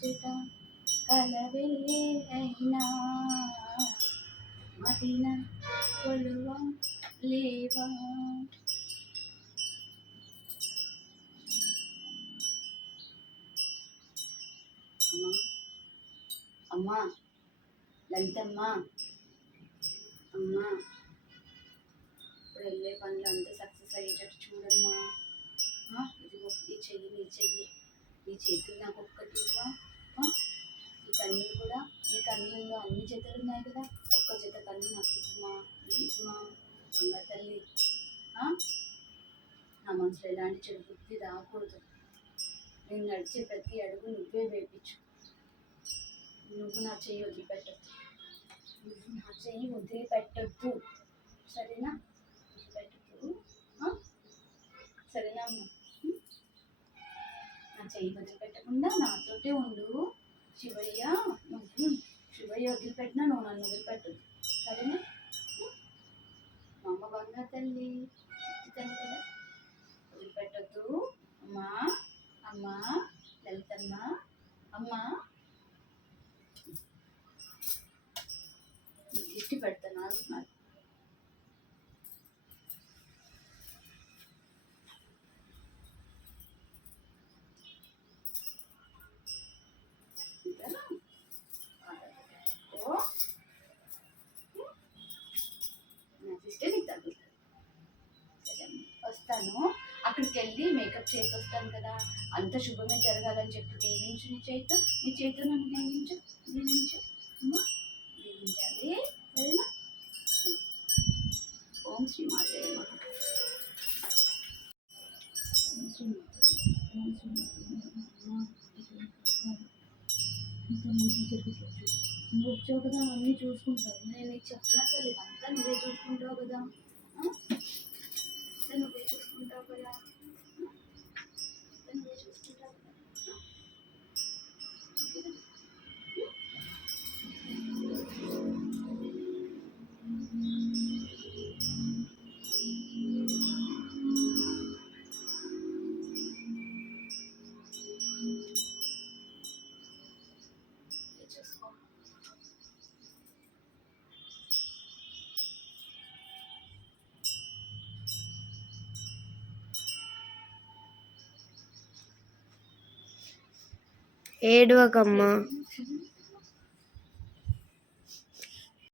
ముచ్చట కలవే అయినా మదిన కొలువ లేవా. అమ్మా లలితమ్మ, అమ్మా ఇప్పుడు వెళ్ళే పనులు అంతా సక్సెస్ అయ్యేటట్టు చూడమ్మా. ఇదిగో ఈ చెయ్యి, నీ చెయ్యి, ఈ చేతులు నాకు ఒక్కటి ఇవ్వా. ఈ కన్నీళ్ళు కూడా, ఈ కన్నీళ్ళలో అన్ని జతలు ఉన్నాయి కదా, ఒక్క జత కన్ను నాకు ఇవ్వమా, ఇవ్వమా దొంగ తల్లి. నా మనసులో ఎలాంటి చెడు బుద్ధి రాకూడదు. నేను నడిచే ప్రతి అడుగు నువ్వే వేపించు. నువ్వు నా చెయ్యి వదిలిపెట్టద్దు, నువ్వు నా చెయ్యి వదిలిపెట్టద్దు, సరేనా? వదిలిపెట్టద్దు, సరేనా అమ్మ? నా చెయ్యి వదిలిపెట్టకుండా నాతోటే ఉండు శివయ్య. నువ్వు శివయ్య వదిలిపెట్టినా నువ్వు నన్ను వదిలిపెట్టదు, సరేనా? మా అమ్మ బంగారు తల్లి, చిట్టి తల్లి కదా, వదిలిపెట్టద్దు. అమ్మా, అమ్మా లలితమ్మ, అమ్మా దిష్టి పెడతాను నాకు. వస్తాను, అక్కడికి వెళ్ళి మేకప్ చేసి వస్తాను కదా, అంత శుభమే జరగాలని చెప్పి దీవించు. నీ చేతితో నన్ను దీవించు, దీవించు అమ్మా, దీవించాలి, సరేనా? ఓం శ్రీ మాతే నమః. ఇంత మంచి జరుగుతుంది. నువ్వు వచ్చావు కదా, అన్నీ చూసుకుంటావు. నేను నీకు చెప్పనక్కర్లేదు, అంతా నువ్వే చూసుకుంటావు కదా, నువ్వే చూసుకుంటావు కదా, నువ్వే చూసుకుంటావు కదా. ఏడవకమ్మా.